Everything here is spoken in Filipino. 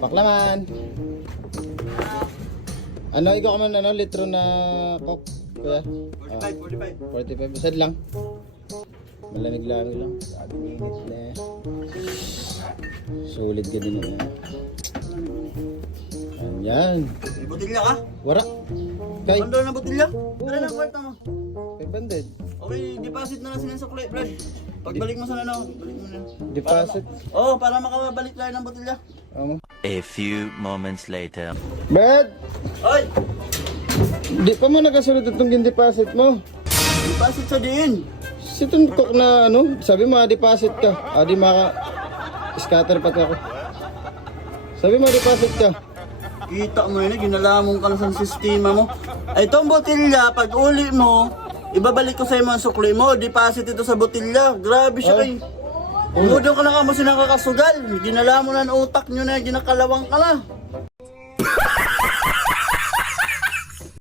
Paklaman. Ano, ikaw ka man, ano, litro na coke? Kuya? 45. 45. Sad lang. Malamig-lamig lang. Sabi minit na. Sulit ka din yan. Ayan. May botilya ka? Wara. Kay. Ano na botilya? Tara na, kwarta mo. 500. Okay, deposit na lang sila sa kulay, Brad. Pagbalik mo sa ano, balik mo na. Deposit. Oo, para makabalik tayo ng botilya. A few moments later. Brad! Oy! Di pa mo nakasunod itong deposit mo. Deposit sa diin. Si Tuntok na ano, sabi mo deposit ka. Di scatter pa ako. Sabi mo deposit ka. Kita mo yun, ginalamong ka na sa sistema mo. Ay, itong botilya, pag uli mo, ibabalik ko sa iyo ang sukli mo, deposit ito sa botilya. Grabe siya kay. Umudong ka na ka mo sinang kakasugal. Ginala mo na ang utak nyo na, ginakalawang ka na.